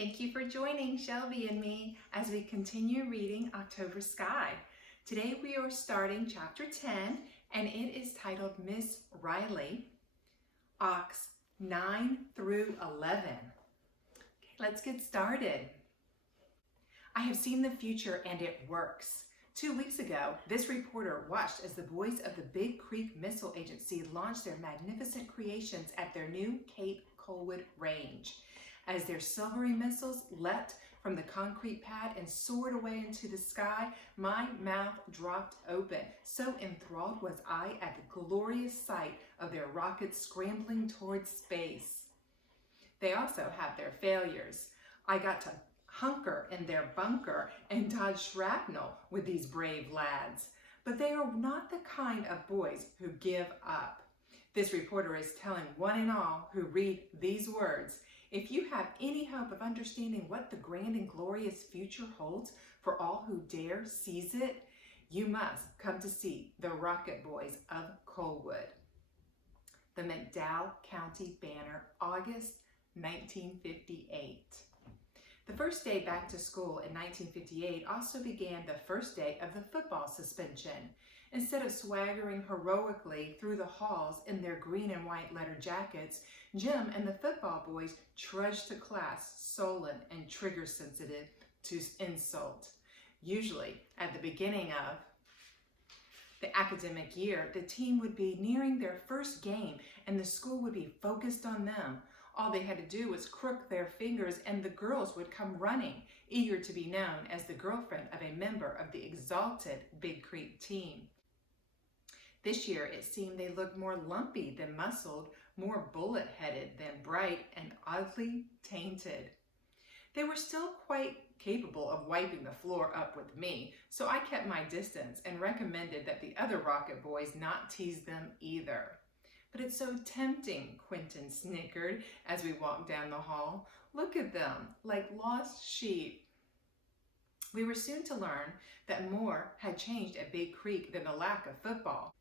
Thank you for joining Shelby and me as we continue reading October Sky. Today we are starting chapter 10 and it is titled Miss Riley, Ox 9 through 11. Okay, let's get started. I have seen the future and it works. 2 weeks ago, this reporter watched as the boys of the Big Creek Missile Agency launched their magnificent creations at their new Cape Colwood range. As their silvery missiles leapt from the concrete pad and soared away into the sky, my mouth dropped open. So enthralled was I at the glorious sight of their rockets scrambling towards space. They also have their failures. I got to hunker in their bunker and dodge shrapnel with these brave lads. But they are not the kind of boys who give up. This reporter is telling one and all who read these words, if you have any hope of understanding what the grand and glorious future holds for all who dare seize it, you must come to see the Rocket Boys of Colwood. The McDowell County Banner, August 1958. The first day back to school in 1958 also began the first day of the football suspension. Instead of swaggering heroically through the halls in their green and white leather jackets, Jim and the football boys trudged to class sullen and trigger sensitive to insult. Usually, at the beginning of the academic year, the team would be nearing their first game and the school would be focused on them. All they had to do was crook their fingers and the girls would come running, eager to be known as the girlfriend of a member of the exalted Big Creek team. This year, it seemed they looked more lumpy than muscled, more bullet-headed than bright, and oddly tainted. They were still quite capable of wiping the floor up with me, so I kept my distance and recommended that the other Rocket Boys not tease them either. But it's so tempting, Quentin snickered as we walked down the hall. Look at them, like lost sheep. We were soon to learn that more had changed at Big Creek than the lack of football.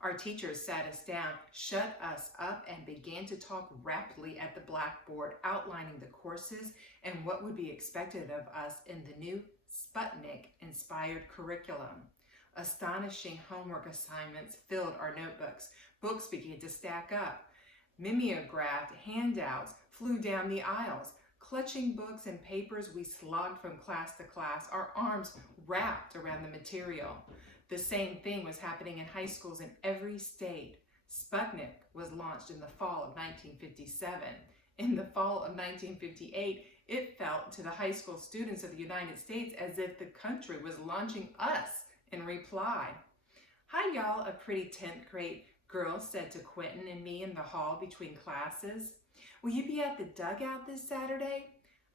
Our teachers sat us down, shut us up, and began to talk rapidly at the blackboard, outlining the courses and what would be expected of us in the new Sputnik-inspired curriculum. Astonishing homework assignments filled our notebooks. Books began to stack up. Mimeographed handouts flew down the aisles. Clutching books and papers, we slogged from class to class, our arms wrapped around the material. The same thing was happening in high schools in every state. Sputnik was launched in the fall of 1957. In the fall of 1958, it felt to the high school students of the United States as if the country was launching us in reply. Hi y'all, a pretty 10th grade girl said to Quentin and me in the hall between classes. Will you be at the dugout this Saturday?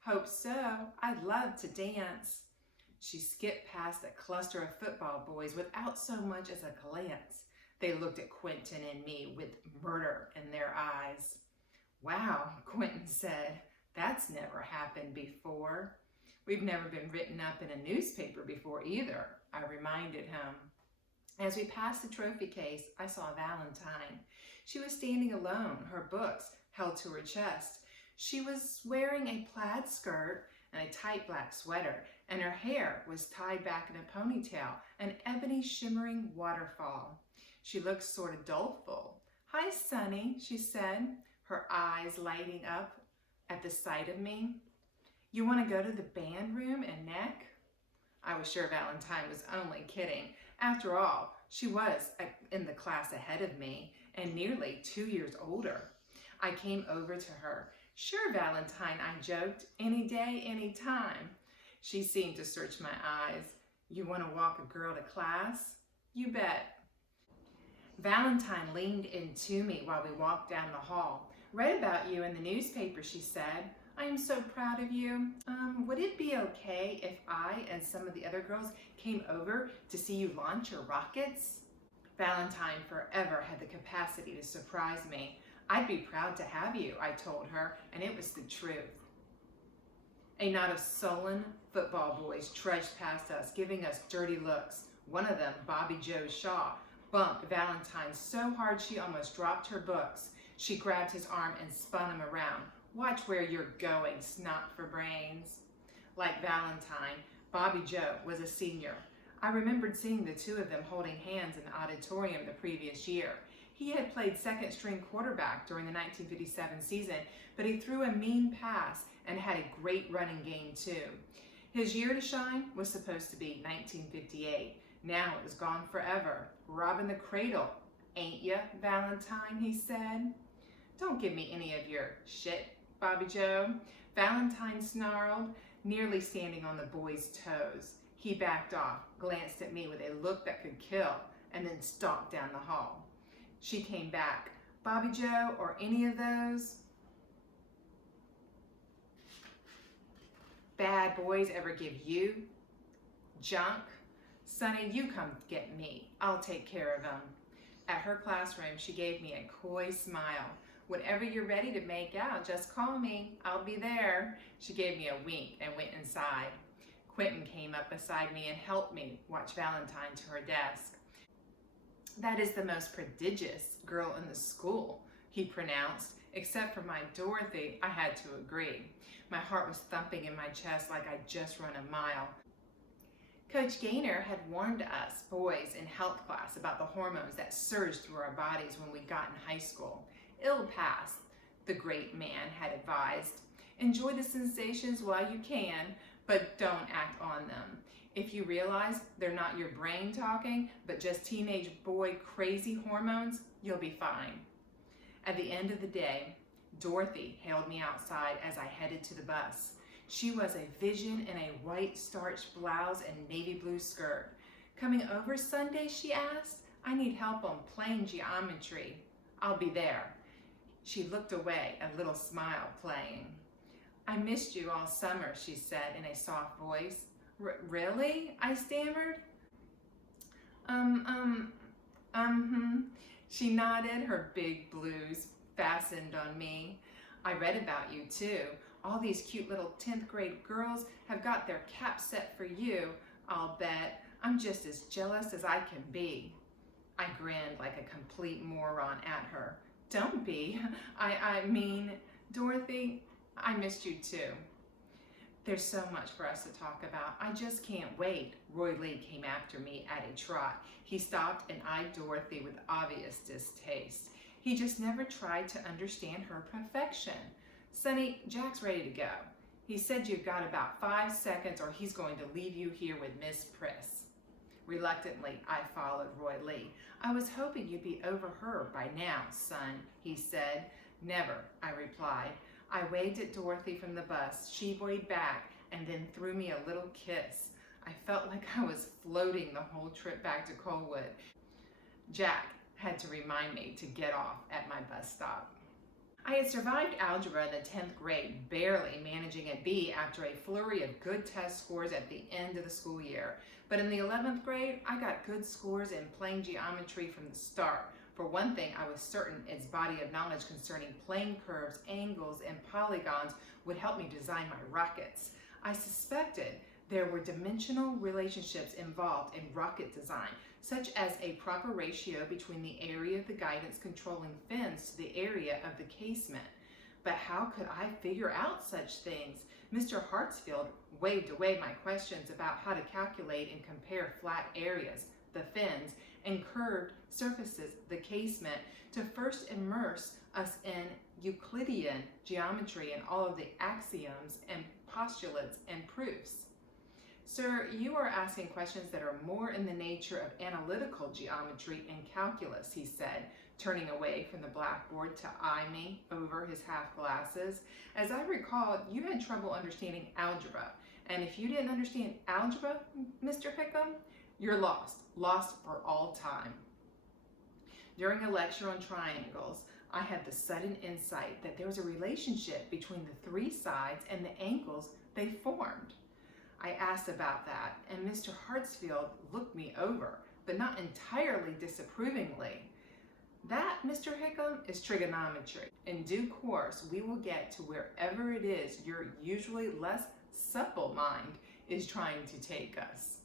Hope so. I'd love to dance. She skipped past a cluster of football boys without so much as a glance. They looked at Quentin and me with murder in their eyes. Wow, Quentin said, that's never happened before. We've never been written up in a newspaper before either, I reminded him. As we passed the trophy case, I saw Valentine. She was standing alone, her books held to her chest. She was wearing a plaid skirt and a tight black sweater, and her hair was tied back in a ponytail, an ebony shimmering waterfall. She looked sort of doleful. Hi, Sonny, she said, her eyes lighting up at the sight of me. You want to go to the band room and neck? I was sure Valentine was only kidding. After all, she was in the class ahead of me and nearly 2 years older. I came over to her. Sure, Valentine, I joked. Any day, any time. She seemed to search my eyes. You want to walk a girl to class? You bet. Valentine leaned into me while we walked down the hall. Read about you in the newspaper, she said. I am so proud of you. Would it be okay if I and some of the other girls came over to see you launch your rockets? Valentine forever had the capacity to surprise me. I'd be proud to have you, I told her, and it was the truth. A knot of sullen football boys trudged past us, giving us dirty looks. One of them, Bobby Joe Shaw, bumped Valentine so hard she almost dropped her books. She grabbed his arm and spun him around. Watch where you're going, snot for brains. Like Valentine, Bobby Joe was a senior. I remembered seeing the two of them holding hands in the auditorium the previous year. He had played second string quarterback during the 1957 season, but he threw a mean pass and had a great running game too. His year to shine was supposed to be 1958. Now it was gone forever. Robbing the cradle, ain't ya, Valentine, he said. Don't give me any of your shit, Bobby Joe. Valentine snarled, nearly standing on the boy's toes. He backed off, glanced at me with a look that could kill, and then stalked down the hall. She came back. Bobby Joe or any of those bad boys ever give you junk? Sonny, you come get me. I'll take care of them. At her classroom, she gave me a coy smile. Whenever you're ready to make out, just call me. I'll be there. She gave me a wink and went inside. Quentin came up beside me and helped me watch Valentine to her desk. That is the most prodigious girl in the school, he pronounced. Except for my Dorothy, I had to agree. My heart was thumping in my chest like I'd just run a mile. Coach Gaynor had warned us boys in health class about the hormones that surged through our bodies when we got in high school. It'll pass, the great man had advised. Enjoy the sensations while you can, but don't act on them. If you realize they're not your brain talking, but just teenage boy crazy hormones, you'll be fine. At the end of the day, Dorothy hailed me outside as I headed to the bus. She was a vision in a white starched blouse and navy blue skirt. Coming over Sunday, she asked. I need help on plane geometry. I'll be there. She looked away, a little smile playing. I missed you all summer, she said in a soft voice. Really? I stammered. She nodded, her big blues fastened on me. I read about you too. All these cute little 10th grade girls have got their caps set for you, I'll bet. I'm just as jealous as I can be. I grinned like a complete moron at her. Don't be. I mean, Dorothy, I missed you too. There's so much for us to talk about. I just can't wait. Roy Lee came after me at a trot. He stopped and eyed Dorothy with obvious distaste. He just never tried to understand her perfection. Sonny, Jack's ready to go. He said you've got about 5 seconds or he's going to leave you here with Miss Priss. Reluctantly, I followed Roy Lee. I was hoping you'd be over her by now, son, he said. Never, I replied. I waved at Dorothy from the bus. She waved back and then threw me a little kiss. I felt like I was floating the whole trip back to Colwood. Jack had to remind me to get off at my bus stop. I had survived algebra in the 10th grade, barely managing a B after a flurry of good test scores at the end of the school year. But in the 11th grade, I got good scores in plane geometry from the start. For one thing, I was certain its body of knowledge concerning plane curves, angles, and polygons would help me design my rockets. I suspected there were dimensional relationships involved in rocket design, such as a proper ratio between the area of the guidance controlling fins to the area of the casement. But how could I figure out such things? Mr. Hartsfield waved away my questions about how to calculate and compare flat areas, the fins, and curved surfaces, the casement, to first immerse us in Euclidean geometry and all of the axioms and postulates and proofs. Sir, you are asking questions that are more in the nature of analytical geometry and calculus, he said, turning away from the blackboard to eye me over his half glasses. As I recall, you had trouble understanding algebra. And if you didn't understand algebra, Mr. Hickam, you're lost for all time. During a lecture on triangles, I had the sudden insight that there was a relationship between the 3 sides and the angles they formed. I asked about that, and Mr. Hartsfield looked me over, but not entirely disapprovingly. That, Mr. Hickam, is trigonometry. In due course, we will get to wherever it is your usually less supple mind is trying to take us.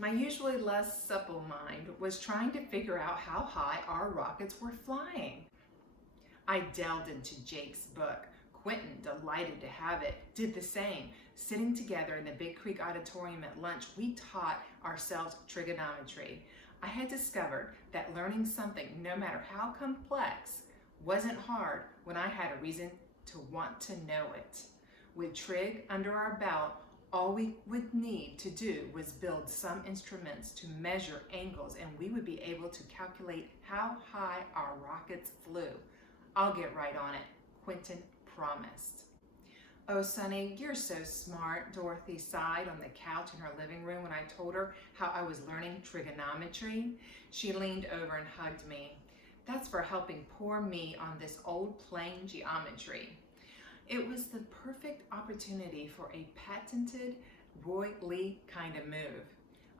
My usually less supple mind was trying to figure out how high our rockets were flying. I delved into Jake's book. Quentin, delighted to have it, did the same. Sitting together in the Big Creek Auditorium at lunch, we taught ourselves trigonometry. I had discovered that learning something, no matter how complex, wasn't hard when I had a reason to want to know it. With trig under our belt, all we would need to do was build some instruments to measure angles, and we would be able to calculate how high our rockets flew. I'll get right on it, Quentin promised. Oh, Sonny, you're so smart, Dorothy sighed on the couch in her living room when I told her how I was learning trigonometry. She leaned over and hugged me. That's for helping poor me on this old plane geometry. It was the perfect opportunity for a patented Roy Lee kind of move.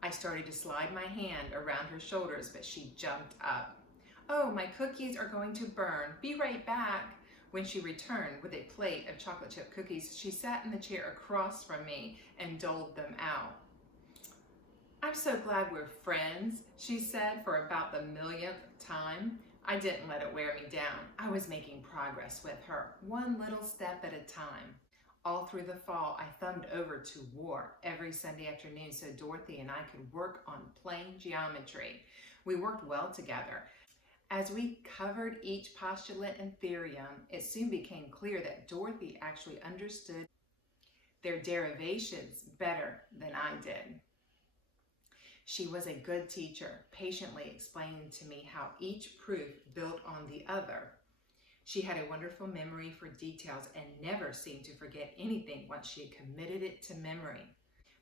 I started to slide my hand around her shoulders, but she jumped up. Oh, my cookies are going to burn. Be right back. When she returned with a plate of chocolate chip cookies, she sat in the chair across from me and doled them out. I'm so glad we're friends, she said for about the millionth time. I didn't let it wear me down. I was making progress with her, one little step at a time. All through the fall, I thumbed over to war every Sunday afternoon so Dorothy and I could work on plane geometry. We worked well together. As we covered each postulate and theorem, it soon became clear that Dorothy actually understood their derivations better than I did. She was a good teacher, patiently explaining to me how each proof built on the other. She had a wonderful memory for details and never seemed to forget anything once she had committed it to memory.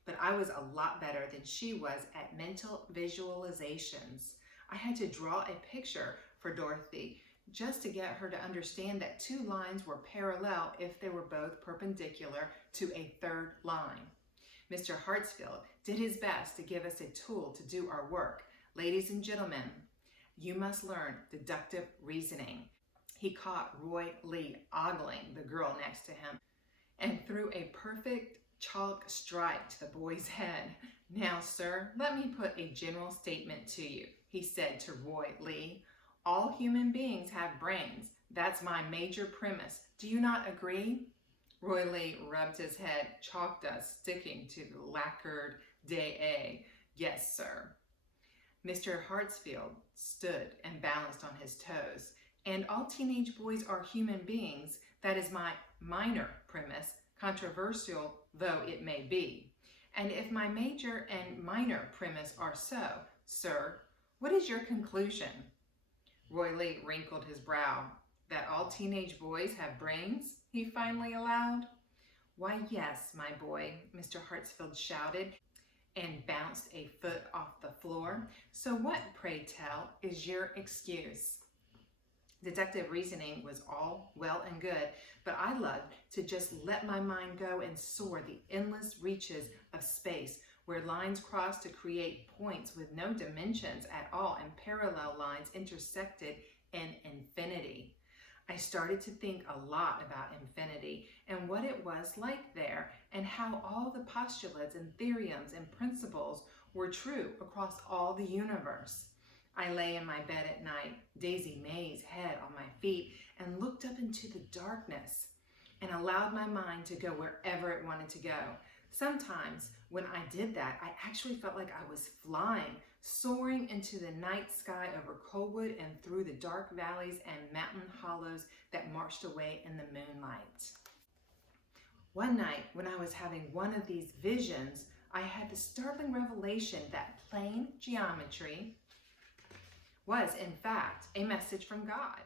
But I was a lot better than she was at mental visualizations. I had to draw a picture for Dorothy just to get her to understand that two lines were parallel if they were both perpendicular to a third line. Mr. Hartsfield did his best to give us a tool to do our work. Ladies and gentlemen, you must learn deductive reasoning. He caught Roy Lee ogling the girl next to him and threw a perfect chalk strike to the boy's head. Now, sir, let me put a general statement to you, he said to Roy Lee. All human beings have brains. That's my major premise. Do you not agree? Roy Lee rubbed his head, chalk dust sticking to the lacquered day. Yes, sir. Mr. Hartsfield stood and balanced on his toes. And all teenage boys are human beings. That is my minor premise, controversial though it may be. And if my major and minor premise are so, sir, what is your conclusion? Roy Lee wrinkled his brow. That all teenage boys have brains? He finally allowed. Why, yes, my boy, Mr. Hartsfield shouted and bounced a foot off the floor. So what, pray tell, is your excuse? Deductive reasoning was all well and good, but I loved to just let my mind go and soar the endless reaches of space where lines crossed to create points with no dimensions at all and parallel lines intersected in infinity. I started to think a lot about infinity and what it was like there and how all the postulates and theorems and principles were true across all the universe. I lay in my bed at night, Daisy May's head on my feet, and looked up into the darkness and allowed my mind to go wherever it wanted to go. Sometimes when I did that, I actually felt like I was flying, soaring into the night sky over Coalwood and through the dark valleys and mountain hollows that marched away in the moonlight. One night, when I was having one of these visions, I had the startling revelation that plane geometry was, in fact, a message from God.